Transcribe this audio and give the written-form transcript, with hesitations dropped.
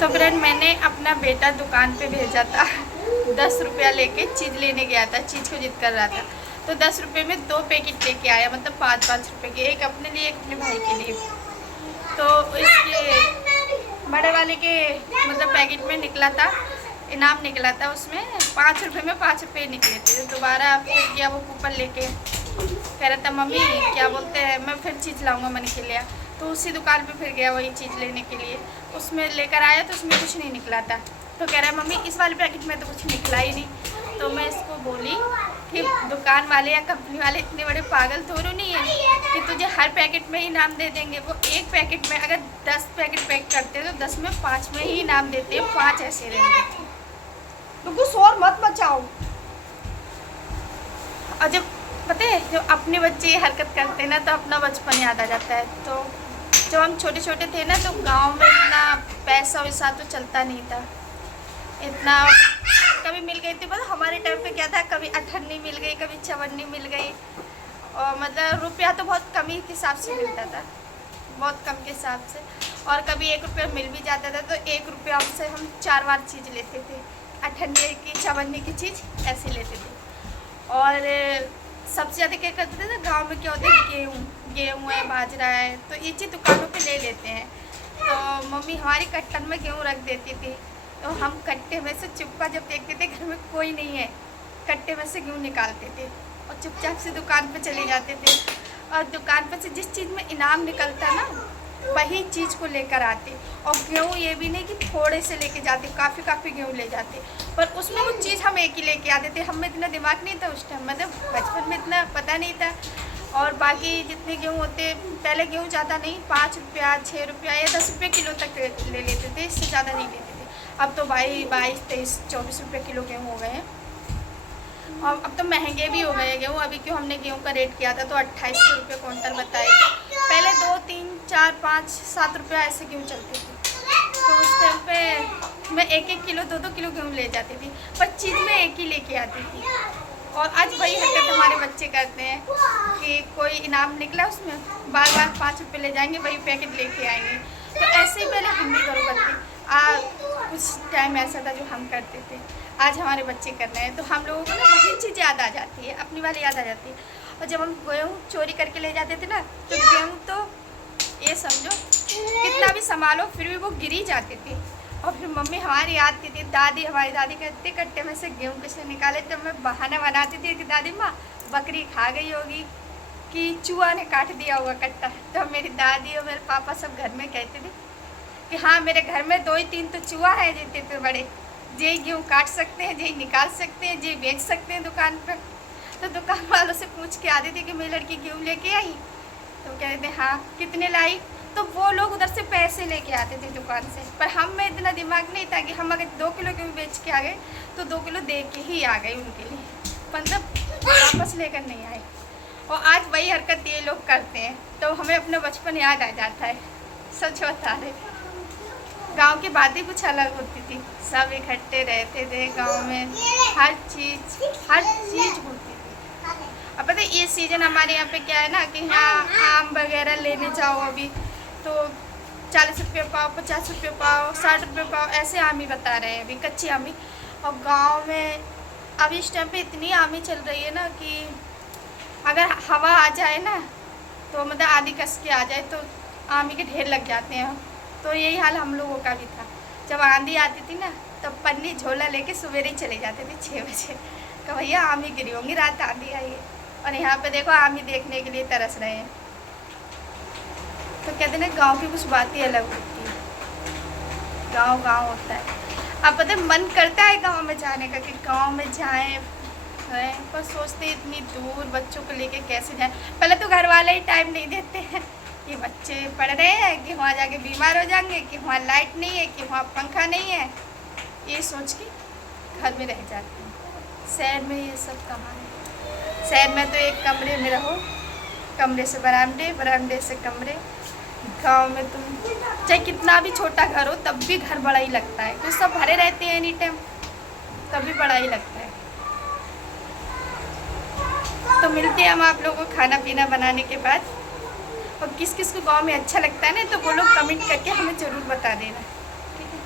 तो फ्रेंड मैंने अपना बेटा दुकान पे भेजा था 10 रुपया लेके चीज़ लेने गया था, चीज़ को जिद कर रहा था। तो 10 रुपये में 2 पैकेट लेके आया, मतलब 5-5 रुपये के, एक अपने लिए एक अपने भाई के लिए। तो इसके बड़े वाले के मतलब पैकेट में निकला था, इनाम निकला था, उसमें 5 रुपये में 5 रुपये निकले थे। दोबारा फिर गया वो कूपन लेके, कह रहा था मम्मी क्या बोलते हैं मैं फिर चीज़ लाऊंगा मन के लिए। तो उसी दुकान पे फिर गया वही चीज़ लेने के लिए, उसमें लेकर आया तो उसमें कुछ नहीं निकला था। तो कह रहा है मम्मी इस वाले पैकेट में तो कुछ निकला ही नहीं। तो मैं इसको बोली कि दुकान वाले या कंपनी वाले इतने बड़े पागल थोड़े नहीं है कि तुझे हर पैकेट में ही इनाम दे देंगे। वो एक पैकेट में अगर 10 पैकेट पैक करते तो 10 में 5 में ही इनाम देते हैं, 5 ऐसे रहेंगे। तो शोर मत मचाओ। और जब पता है जब अपने बच्चे हरकत करते हैं ना तो अपना बचपन याद आ जाता है। तो जब हम छोटे छोटे थे ना तो गांव में इतना पैसा वैसा तो चलता नहीं था, इतना कभी मिल गई थी। बस हमारे टाइम पे क्या था, कभी 58 मिल गई, कभी 54 मिल गई, और मतलब रुपया तो बहुत कम ही के हिसाब से मिलता था, बहुत कम के हिसाब से। और कभी 1 रुपया मिल भी जाता था तो 1 रुपया से हम 4 बार चीज़ लेते थे, 58 की 54 की चीज़ ऐसे लेते थे। और सबसे ज़्यादा क्या करते थे ना गाँव में, क्या होता है गेहूँ है, बाजरा है, तो ये चीज़ दुकानों पे ले लेते हैं। तो मम्मी हमारी कट्टन में गेहूँ रख देती थी, तो हम कट्टे में से चुपका जब देखते थे घर में कोई नहीं है, कट्टे में से गेहूँ निकालते थे और चुपचाप से दुकान पे चले जाते थे। और दुकान पे से जिस चीज़ में इनाम निकलता ना वही चीज़ को लेकर आते। और गेहूँ ये भी नहीं कि थोड़े से लेके जाते, काफ़ी गेहूँ ले जाते, पर उसमें वो चीज़ हम एक ही लेके आते थे। हमें इतना दिमाग नहीं था उस टाइम, मतलब बचपन में इतना पता नहीं था। और बाकी जितने गेहूँ होते, पहले गेहूँ ज़्यादा नहीं, 5 रुपया 6 रुपया या 10 रुपये किलो तक ले लेते थे, इससे ज़्यादा नहीं लेते थे। अब तो 22-23-24 रुपये किलो गेहूँ हो गए हैं। और अब तो महंगे भी हो गए गेहूँ। अभी क्यों हमने गेहूँ का रेट किया था तो 2800 रुपये क्विंटल बताए थे। पहले 2, 3, 4, 5, 7 रुपया ऐसे गेहूँ चलते थे। तो उस टाइम पे मैं 1-1 किलो 2-2 किलो गेहूँ ले जाती थी, पर चीज़ में एक ही लेके आती थी। और आज वही हरकत हमारे बच्चे करते हैं कि कोई इनाम निकला उसमें बार बार 5 रुपये ले जाएंगे, वही पैकेट लेके आएंगे। तो ऐसे ही पहले हम भी करो करते, कुछ टाइम ऐसा था जो हम करते थे, आज हमारे बच्चे कर रहे हैं। तो हम लोगों को ना वही चीज़ याद आ जाती है, अपनी वाली याद आ जाती है। और जब हम गेहूँ चोरी करके ले जाते थे ना तो गेहूँ तो ये समझो कितना भी संभालो फिर भी वो गिर ही जाते थे। और फिर मम्मी हमारी आती थी, हमारी दादी कहते कट्टे में से गेहूँ कैसे निकाले, तो मैं बहाना बनाती थी कि दादी माँ बकरी खा गई होगी कि चूहा ने काट दिया होगा कट्टा। तो मेरी दादी और मेरे पापा सब घर में कहते थे कि हाँ मेरे घर में 2-3 तो चूहा है जितने पे बड़े, जे गेहूँ काट सकते हैं, जे निकाल सकते हैं, जे बेच सकते हैं दुकान पर। तो दुकान वालों से पूछ के आती थी कि मेरी लड़की गेहूँ लेके आई, तो कहते थे हाँ कितने लाई। तो वो लोग उधर से पैसे लेके आते थे दुकान से, पर हम में इतना दिमाग नहीं था कि हम अगर 2 किलो गेहूँ बेच के आ गए तो 2 किलो दे के ही आ गए उनके लिए, मतलब वापस लेकर नहीं आए। और आज वही हरकत ये लोग करते हैं, तो हमें अपना बचपन याद आ जाता है। सच बता रहे, गांव की बातें कुछ अलग होती थी, सब इकट्ठे रहते थे गांव में, हर चीज़ होती थी। अब पता है ये सीज़न हमारे यहाँ पे क्या है ना कि यहाँ आम वगैरह लेने जाओ अभी तो 40 रुपये पाव, 50 रुपये पाव, 60 रुपये पाव, ऐसे आम ही बता रहे हैं अभी, कच्ची आम ही। और गाँव में अब इस टाइम पे इतनी आमी चल रही है ना कि अगर हवा आ जाए ना तो मतलब आधी कस के आ जाए तो आमी के ढेर लग जाते हैं। तो यही हाल हम लोगों का भी था। जब आंधी आती थी ना तो पन्नी झोला लेके सवेरे ही चले जाते थे 6 बजे, तो भैया आमी गिरी होंगी, रात आंधी आई है। और यहाँ पे देखो आमी देखने के लिए तरस रहे हैं। तो कहते ना गांव की कुछ बातें अलग होती है, गांव होता है। अब पता है मन करता है गांव में जाने का कि गांव में जाएं, पर सोचते इतनी दूर बच्चों को लेके कैसे जाएं। पहले तो घर वाले ही टाइम नहीं देते हैं कि बच्चे पढ़ रहे हैं कि वहाँ जाके बीमार हो जाएंगे, कि वहाँ लाइट नहीं है, कि वहाँ पंखा नहीं है, ये सोच के घर में रह जाते हैं। शहर में ये सब कहाँ है। शहर में तो एक कमरे में रहो, कमरे से बरामदे, बरामदे से कमरे। गांव में तुम चाहे कितना भी छोटा घर हो तब भी घर बड़ा ही लगता है, क्योंकि सब भरे रहते हैं एनी टाइम, तभी बड़ा ही लगता है। तो मिलते हैं हम आप लोगों को खाना पीना बनाने के बाद। और किस किस को गांव में अच्छा लगता है ना तो वो लोग कमेंट करके हमें ज़रूर बता देना, ठीक है।